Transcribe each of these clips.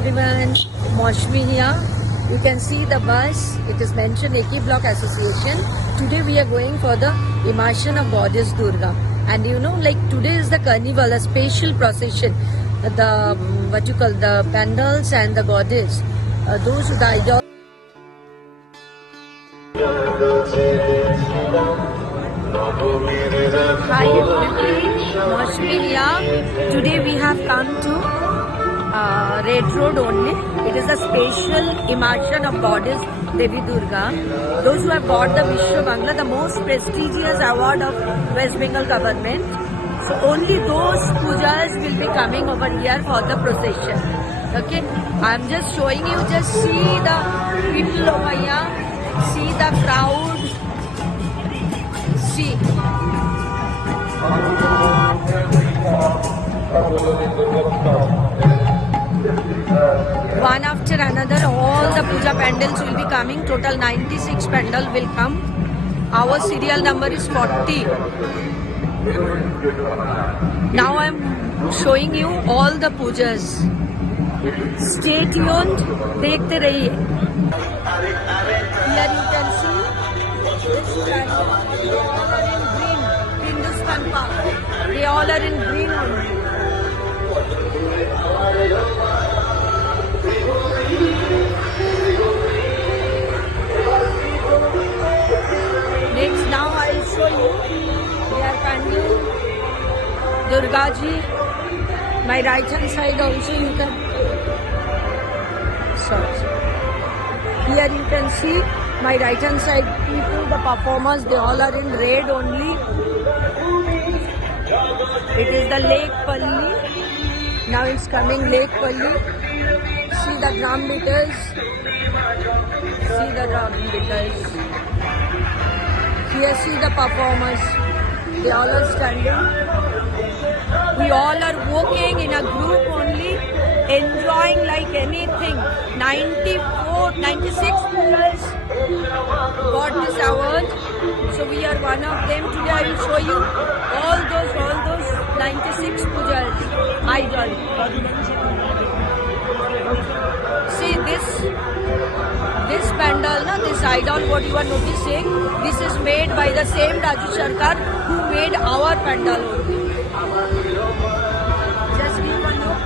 everyone, Moshmi here. You can see the bus. It is mentioned Eki Block Association. Today we are going for the immersion of Goddess Durga. And you know, like today is the carnival, a special procession. The the pandals and the goddess. Those who the idol. Hi everybody, Moshmi here. Today we have come to Red Road only. It is a special immersion of Goddess Devi Durga. Those who have got the Vishwa Bangla, the most prestigious award of West Bengal government. So only those pujas will be coming over here for the procession. Okay, I am just showing you. Just see the people over here. See the crowd. See. One after another, all the puja pandals will be coming. Total 96 pandal will come. Our serial number is 40. Now I am showing you all the pujas. Stay tuned. देखते रहिए. Here you can see this channel. They all are in green. Hindustan Park. They all are in green only. Next, now I will show you. We are pandal Durga Ji. My right hand side also you can. Sorry. Here you can see my right hand side people, the performers, they all are in red only. It is the Lake Palli. Now it's coming Lake Palli. See the drum beaters. See the drum beaters. Here see the performers. They all are standing. We all are walking in a group only, enjoying like anything. 96 players got this award. So we are one of them. Today I will show you all those 96 pujas, idol. See this pandal, this idol, what you are noticing, this is made by the same Raju Sarkar who made our pandal only. Just give a look.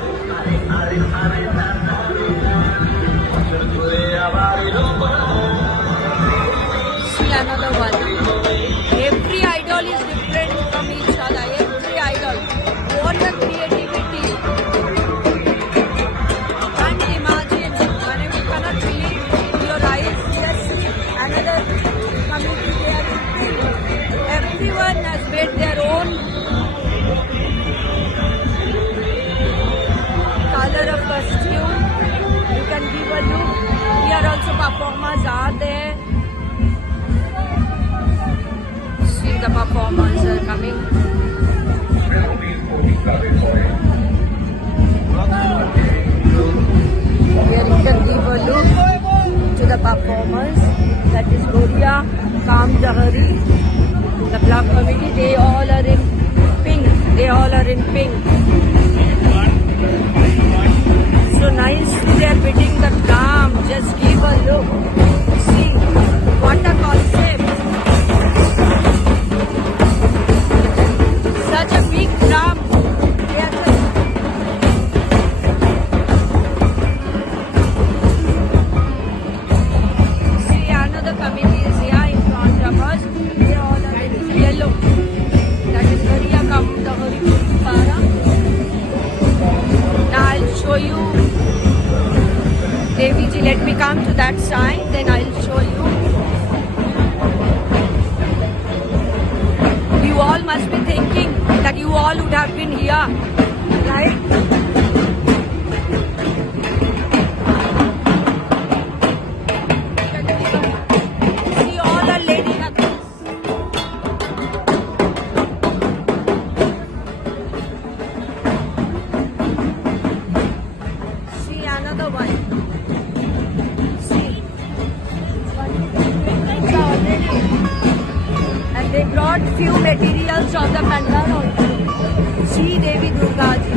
See another one. Every idol is different from each other. Every idol. What a creativity. Can't imagine. Whenever you cannot believe your eyes. Yes, another community there. Everyone has made their own color of costume. You can give a look. Here also performers are there. See the performers are coming. Here you can give a look to the performers. That is Goria, Kam Jahari, the block committee. They all are in pink. They all are in pink. So nicely they are beating the drum. Just give a look. See what a concept. Such a big drum. They are just see another committee is here in front of us. They all are in yellow. That is Gariya Kamudahari Para. Now I'll show you Devi Ji. Let me come to that side, then I'll show you. You all must be thinking that you all would have been here, right? See all the ladies. See another one. See. And they brought few materials of the pandal also. See Devi Durga Ji.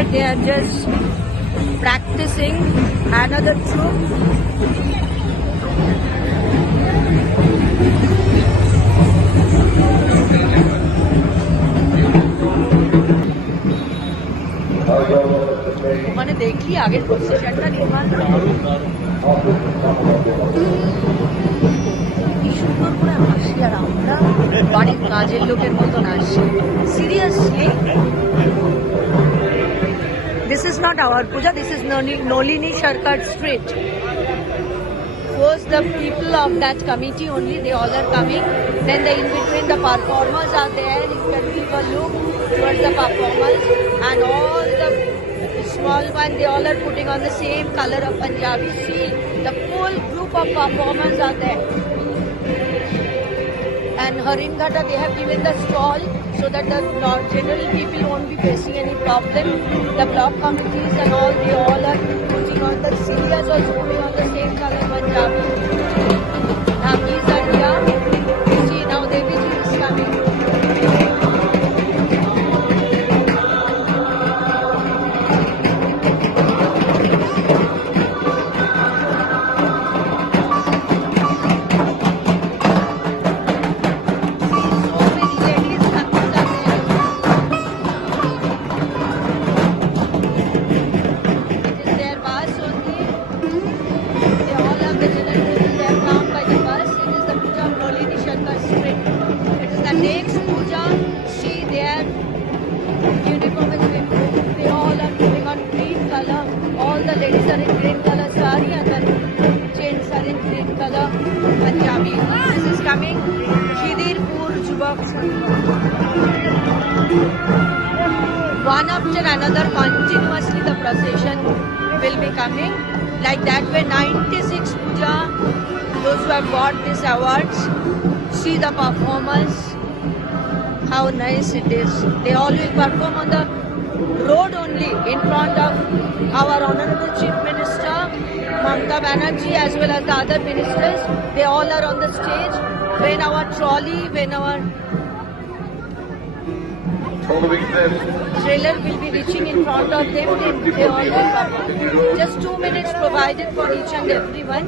there they are just practicing another troop. মানে দেখলি আগের প্রসেশনটা নির্মাণ কি সুন্দর করে হাসি আর আমরা বাড়ির কাজের লোকের মতন আসছি seriously This is not our puja, this is Nolini Sharkar street. First the people of that committee only, they all are coming. Then the in between the performers are there, you can give a look towards the performers. And all the small one, they all are putting on the same color of Punjabi. See, the full group of performers are there. And Haringata, they have given the stall so that the general people won't be facing any problem. The block committees and all, they all are putting on the seniors also putting on the same color Punjabi. Now these are here. You see, now Deviji is coming. One after another, continuously the procession will be coming. Like that way, 96 puja, those who have got these awards, see the performance, how nice it is. They all will perform on the road only, in front of our Honorable Chief Minister, Mamata Banerjee, as well as the other ministers. They all are on the stage. When our trolley, when our trailer will be reaching in front of them, then they all will perform. Just 2 minutes provided for each and everyone.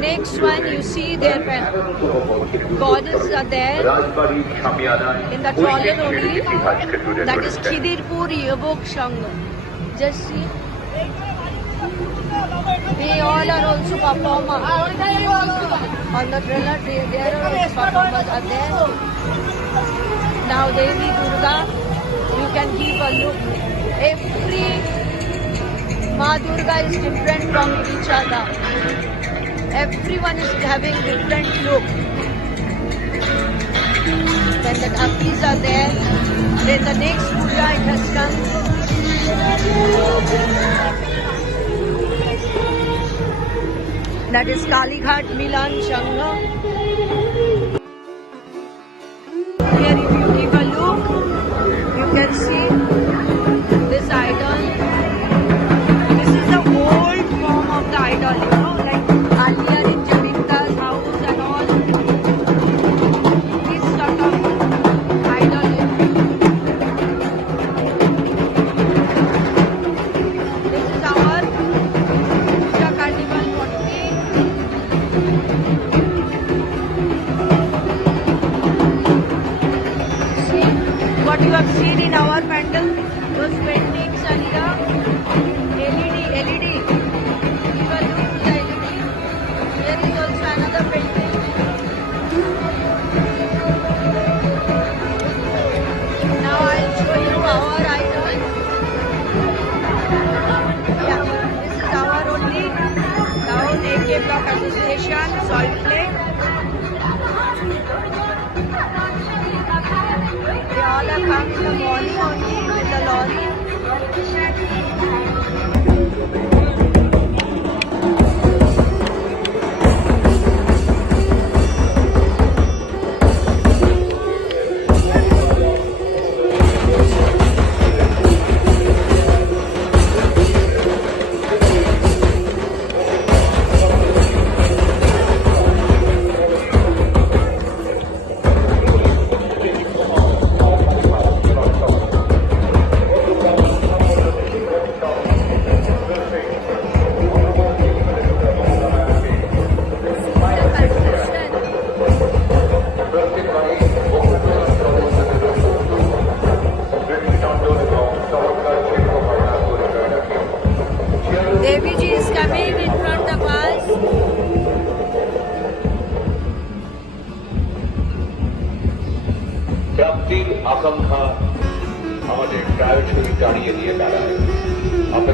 Next one, you see their goddess are there in the trolley only. That is Khidirpur Yuvak Sangha. Just see. They all are also performers. On the trailer, there are also performers are there. Now Devi Durga, you can keep a look. Every Ma Durga is different from each other. Everyone is having different look. Then the Akis are there. Then the next puja it has come. That is Kali Ghat Milan Shangha. Here if you give a look, you can see this idol. This is the old form of the idol, you know, like earlier in Jamindar's house and all. This sort of idol. This is our Puja Carnival Pottery. What you have seen in our pandal, those paintings and the LED. Give a look to the LED. There is also another painting. Now I'll show you our idol. Yeah, this is our only Town AK Block Association, Salt Lake. They all have come in the morning only with the lorry.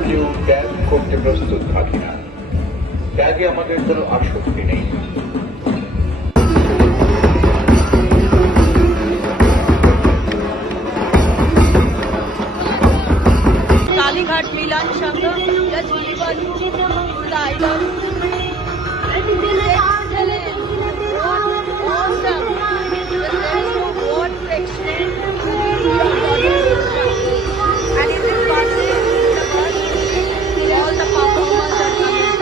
কেউ ত্যাগ করতে প্রস্তুত থাকি না। ত্যাগে আমাদের কোনো আসক্তি নেই। Kalighat Milan Sangha, just give a look to the idol. Excellent. What awesome. There is no word to explain your goddess Durga. And in this birthday, all the performers are coming.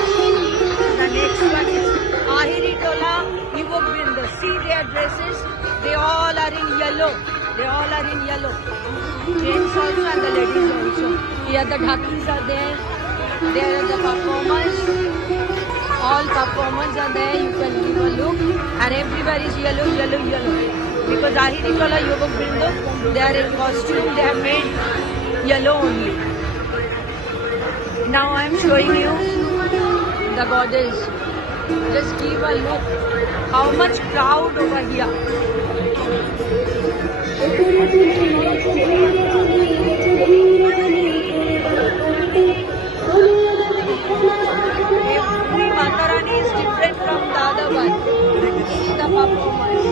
The next one is Ahiri Tola, Yuvak Brinda. See their dresses, they all are in yellow. They all are in yellow. Gents also and the ladies also. Here the dhakis are there. There are the performers. All performers are there. You can give a look. And everywhere is yellow, yellow, yellow. Because Ahiri Tola Yuvak Brinda, they are in costume. They have made yellow only. Now I am showing you the goddess. Just give a look. How much crowd over here. Every Matarani is different from the other one. See the performance.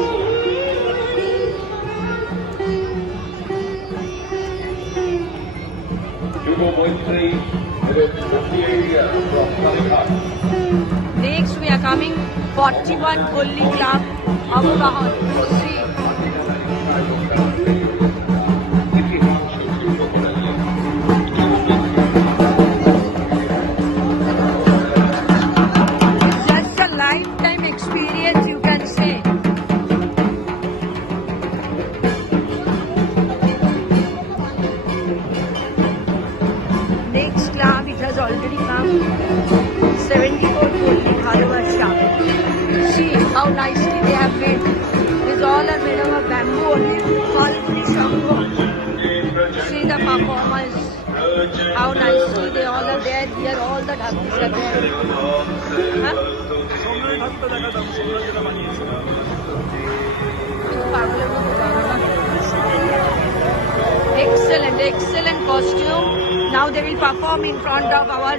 Next we are coming 41 Kolli Club, Abugahan. See. Just a lifetime experience, you can say. Next club, it has already come. 74 Kolli Bhalabasha. See how nicely they have made. These all are made of bamboo only. Falguni Shambhu. See the performance. How nicely they all are there. Here all the dhakis are there. Huh? Excellent, excellent costume. Now they will perform in front of our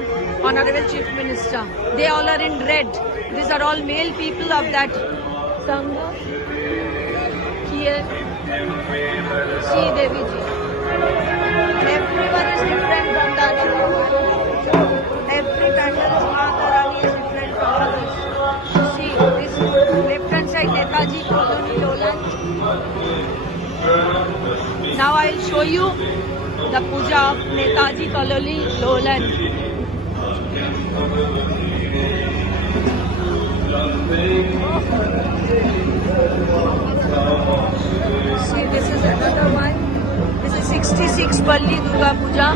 Honorable Chief Minister. They all are in red. These are all male people of that Sangha. Here. See Devi Ji. Everyone is different from the other one. Every pandal is Mata Rani is different from others. See, this left hand side Netaji Colony Lowland. Now I will show you the puja of Netaji Colony Lowland. See, this is another one. This is 66 Balli Durga Puja.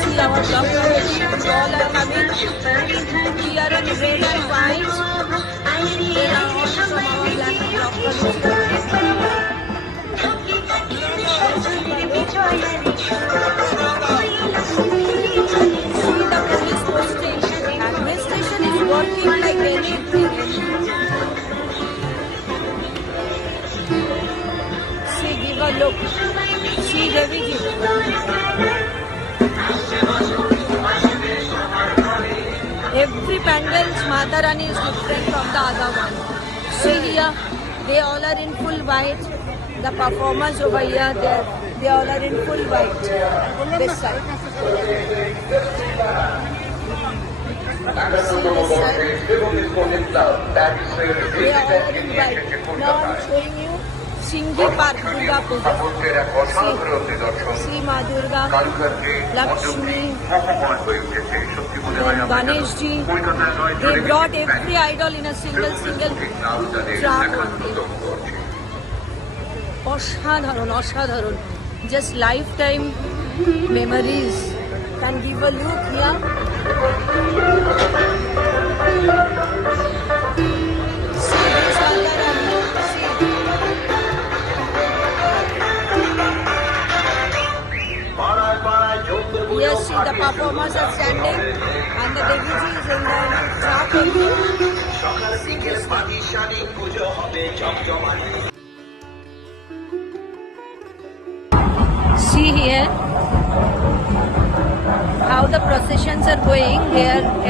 See our club committee, all are coming. We are in red and white. There are also some of our black club committee. See the police station. Administration is working like anything. See, give a look. See Devi Ji. Every pandal's Mata Rani is different from the other one. See here, they all are in full white. The performers over here, they all are in full white. This side. See this side. They all are in white. Now I'm showing you Singhi Park Durga Puja. See Ma Durga, Lakshmi, then Ganesh Ji. They brought every idol in a single tram only. Ashadharan, ashadharan. Just lifetime memories. Can give a look here. See this Altaran. See. Yes, see the performers are standing and the Devi Ji is in the track only. See this one. See here how the processions are going.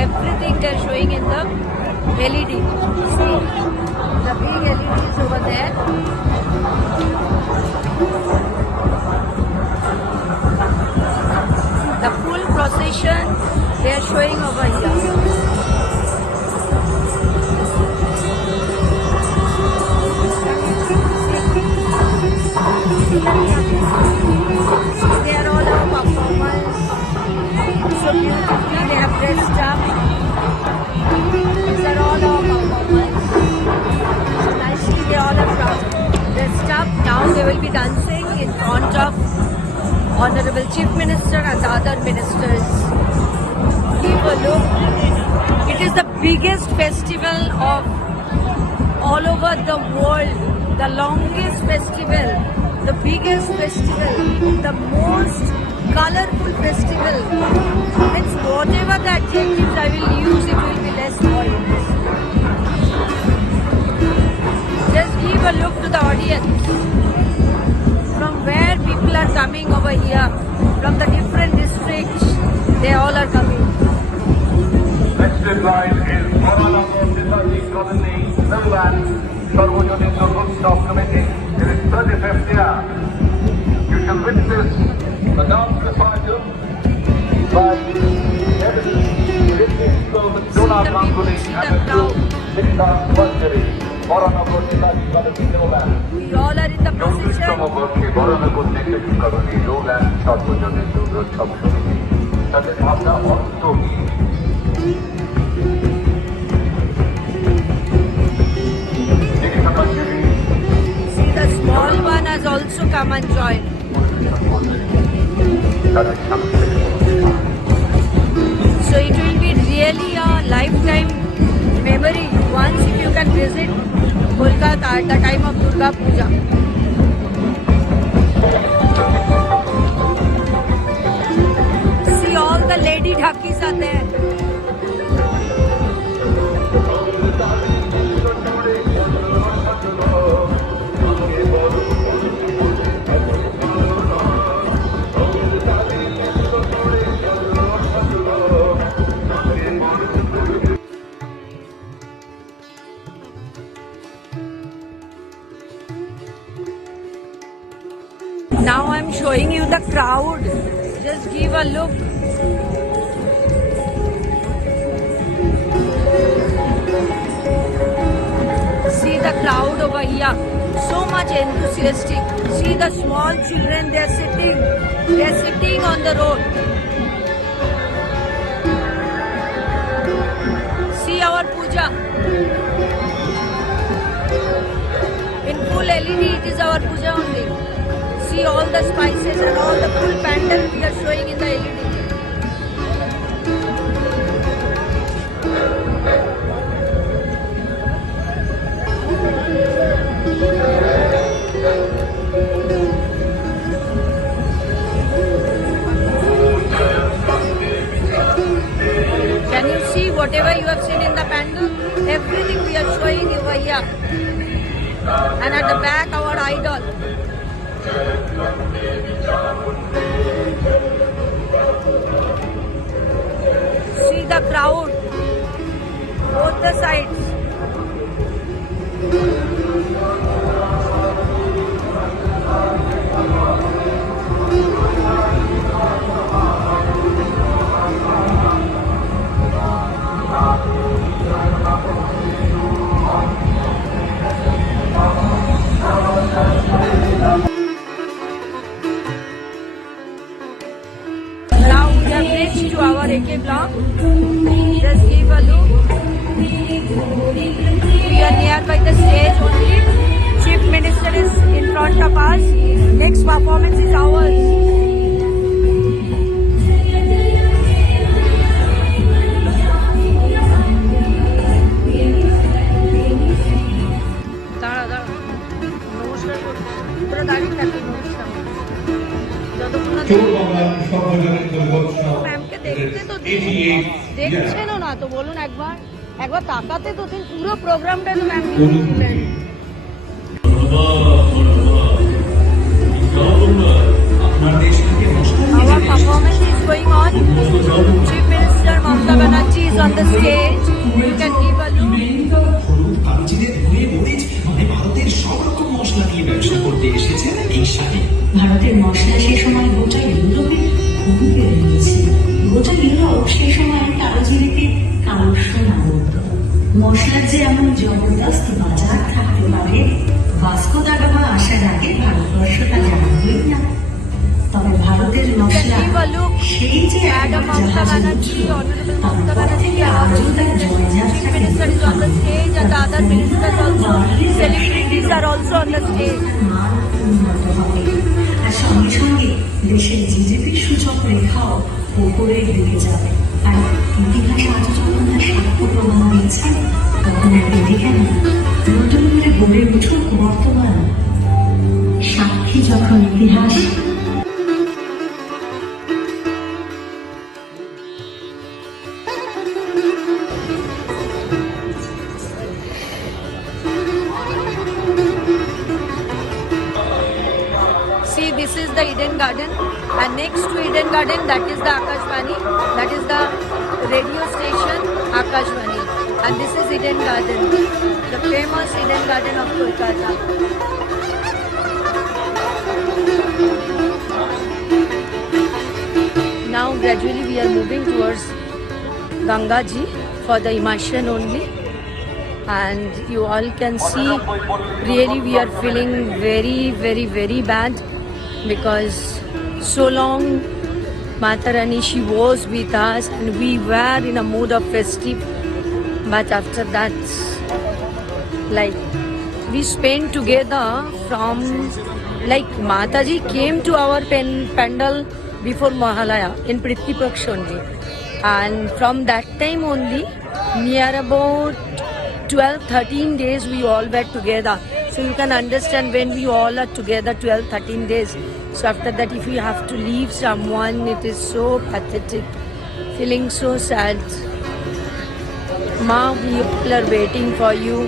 Everything they're showing in the LED. See the big LEDs over there. The full procession they are showing over here. They are all our performers. So beautifully they have dressed up. These are all our performers. So nicely they all have dressed up. Now they will be dancing in front of Honorable Chief Minister and the other ministers. Give a look. It is the biggest festival of all over the world. The longest festival. The biggest festival. The most colorful festival. It's whatever the adjectives I will use, it will be less points. Just give a look to the audience. From where people are coming over here, from the different districts, they all are coming. Next in line is Moranagod Netaji Colony, Newland, Sarvojnik Good Stop Committee. In its 35th year, you shall witness the dance recital by Jonah Ganguly and the group Sikta Bajari, Moranagod Netaji Colony, Newland. We all are in the procession. সমবর্ষে Baranagar Netaji colony Roland সর্বজনীন দুর্গোৎসব সমিতি তাদের ভাবনা অন্তহীন See, the small one has also come and joined. তাদের সামনে So it will be really a lifetime memory once if you can visit Kolkata at the time of Durga Puja. See, all the lady dhakis are there. Now I'm showing you the crowd. Just give a look. See the crowd over here. So much enthusiastic. See the small children, they're sitting. They're sitting on the road. See our puja. In full LED, it is our puja only. See all the spices and all the full pandal we are showing in the LED. Can you see whatever you have seen in the pandal? Everything we are showing over here. And at the back our idol. See the crowd, both the sides. Now we have reached to our AK block. Just give a look. We are near by the stage only. Chief Minister is in front of us. Next performance is ours. দাঁড়া দাঁড়া নমস্কার করতে পুরো দাঁড়িয়ে থাকবে নমস্কার যতক্ষণ না ম্যামকে দেখতে তো দেখছেনও না তো বলুন একবার একবার তাকাতে তো দিন পুরো প্রোগ্রামটা তো ম্যাম শুনলেন আপনার দেশ is on the stage. You can give a look. ভারতের মশলা সে সময় গোটা ইউরোপে খুব বেড়ে গিয়েছে। গোটা ইউরোপ সে সময় কালো জিরেকে কালো সোনা বলত। মশলার যে এমন জবরদস্ত বাজার থাকতে পারে, ভাস্কো দা গামা আসার আগে ভারতবর্ষটা জানতই না। তবে ভারতের মশলা সেই যে Madam Mamata Banerjee, Honorable Mamata Banerjee, our Chief Minister is on the stage, and the other ministers also, celebrities are also on the stage. আর সঙ্গে সঙ্গে দেশের জিডিপির সূচক রেখাও উপরের দিকে যাবে। আর ইতিহাস আজ যখন তার সাক্ষ্য প্রমাণ দিয়েছে, তখন একদিন দেখে না নতুন করে গড়ে উঠুক বর্তমান। সাক্ষী যখন ইতিহাস See, this is the Eden Garden, and next to Eden Garden, that is the Akashvani, that is the radio station Akashvani, and this is Eden Garden, the famous Eden Garden of Kolkata. Now gradually we are moving towards Gangaji for the immersion only, and you all can see really we are feeling very bad because so long Mata Rani, she was with us and we were in a mood of festive, but after that, like, we spent together from, like, Mataji came to our pandal before Mahalaya in Prithvi Paksh only, and from that time only, near about 12-13 days we all were together. So you can understand when we all are together 12-13 days. So after that, if you have to leave someone, it is so pathetic, feeling so sad. Ma, we all are waiting for you.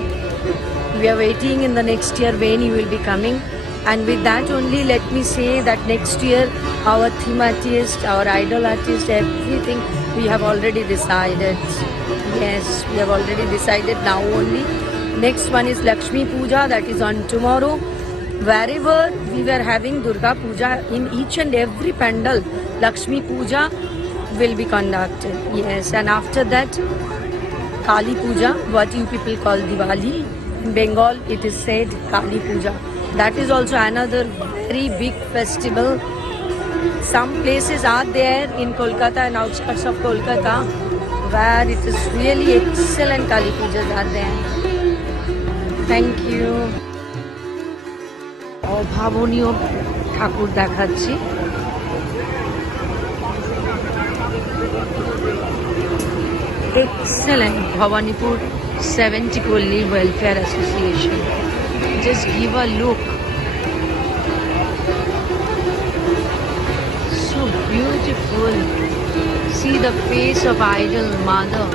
We are waiting in the next year when you will be coming. And with that only, let me say that next year our theme artist, our idol artist, everything we have already decided. Yes, we have already decided now only. Next one is Lakshmi Puja, that is on tomorrow. Wherever we were having Durga Puja, in each and every pandal, Lakshmi Puja will be conducted. Yes, and after that, Kali Puja, what you people call Diwali. In Bengal, it is said Kali Puja. That is also another very big festival. Some places are there in Kolkata and outskirts of Kolkata where it is really excellent Kali Pujas are there. Thank you. অভাবনীয় ঠাকুর দেখাচ্ছি। Excellent Bhavanipur 70 Kolli Welfare Association. Just give a look. So beautiful. See the face of idol mother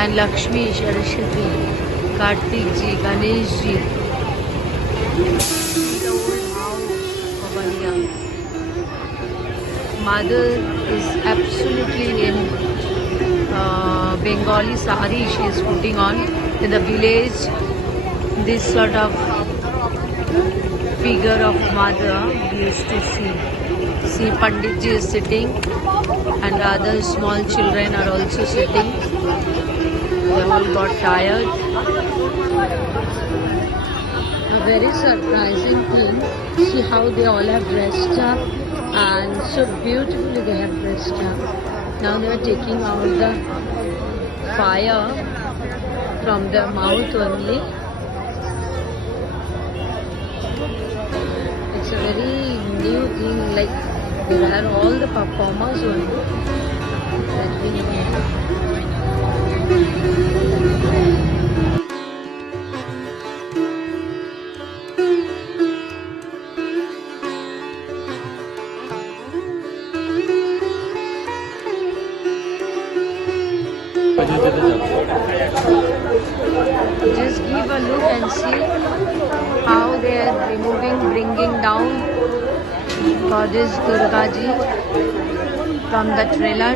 and Lakshmi, Saraswati, Kartik ji, Ganesh ji. See the old house of Aliya. Mother is absolutely in Bengali sari she is putting on. In the village, this sort of figure of mother we used to see. See, Pandit ji is sitting and other small children are also sitting. They all got tired. A very surprising thing, see how they all have dressed up and so beautifully they have dressed up. Now they are taking out the fire from their mouth only. It's a very new thing, like they were all the performers only that we know. Just give a look and see how they are removing, bringing down Goddess Durga Ji. from the trailer.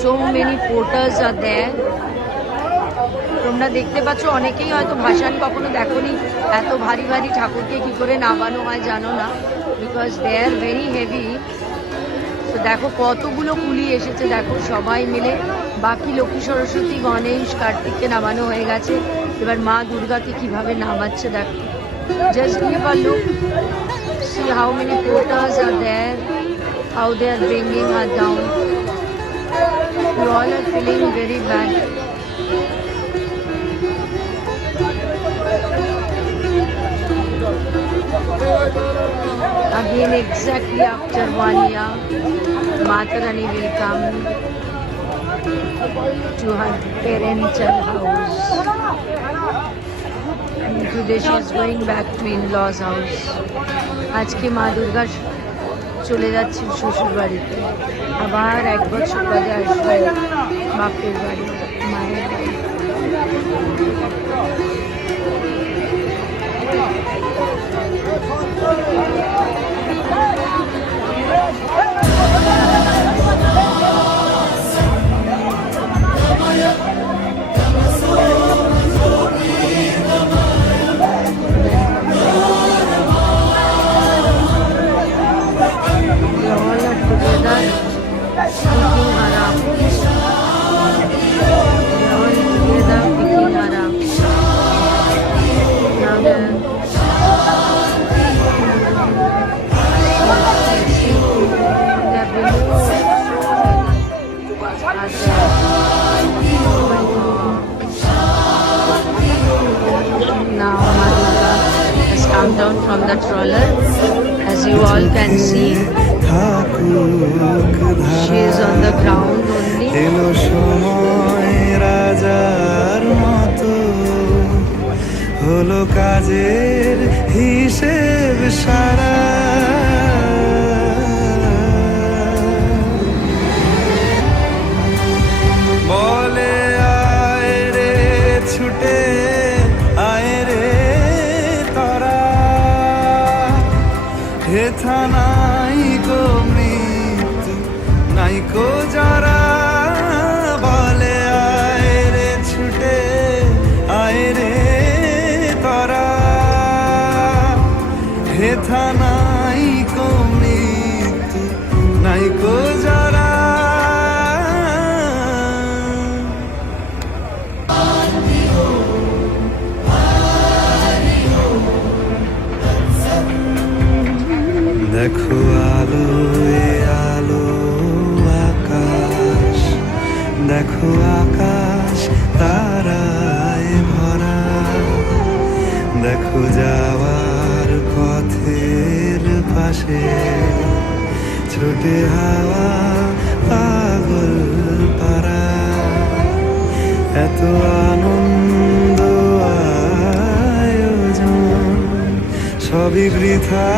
So many porters are there. তোমরা দেখতে পাচ্ছ অনেকেই হয়তো ভাসান কখনো দেখোনি, এত ভারী ভারী ঠাকুরকে কি করে নামানো হয় জানো না, because they are very heavy. তো দেখো কতগুলো কুলি এসেছে, দেখো সবাই মিলে। বাকি লক্ষ্মী সরস্বতী গণেশ কার্তিককে নামানো হয়ে গেছে, এবার মা দুর্গাকে কিভাবে নামাচ্ছে দেখো। Just give a look, see how many porters are there, how they are bringing her down. We all are feeling very bad. Again, exactly after 1 year, Mata Rani will come to her parental house. And today she is going back to in-laws house. আজকে মা দুর্গা চলে যাচ্ছে শ্বশুর বাড়িতে, আবার 1 বছর বাদে আসবে বাপের বাড়ি, মায়ের বাড়ি। Now Madhurga has come down from the trawler, as you all can see. She is on the ground only. এলো সময় রাজার মতো, হলো কাজের হিসেব সারা। বলে আয় রে ছুটে আয় রে তারা, হেথা নাই গো মৃত্যু নাই কো যারা। বলে আয় রে ছুটে আয় রে তারা, হেথা নাই কো মৃত্যু নাই কো যারা। দেখো আলো আলো আকাশ, দেখো আকাশ তারায় ভরা। দেখো যাওয়ার পথের পাশে ছোটে হাওয়া পাগল পারা। এত আনন্দ আয়োজন সবই বৃথা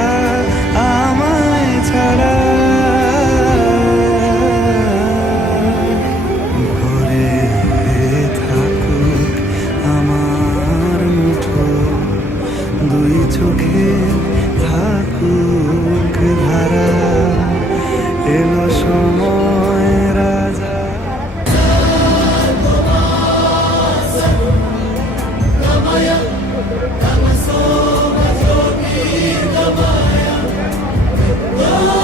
আমায় ছাড়া। ঘরে থাকুক আমার মুঠো, দুই চোখে থাকুক ধারা। এলো সময় রাজা। Oh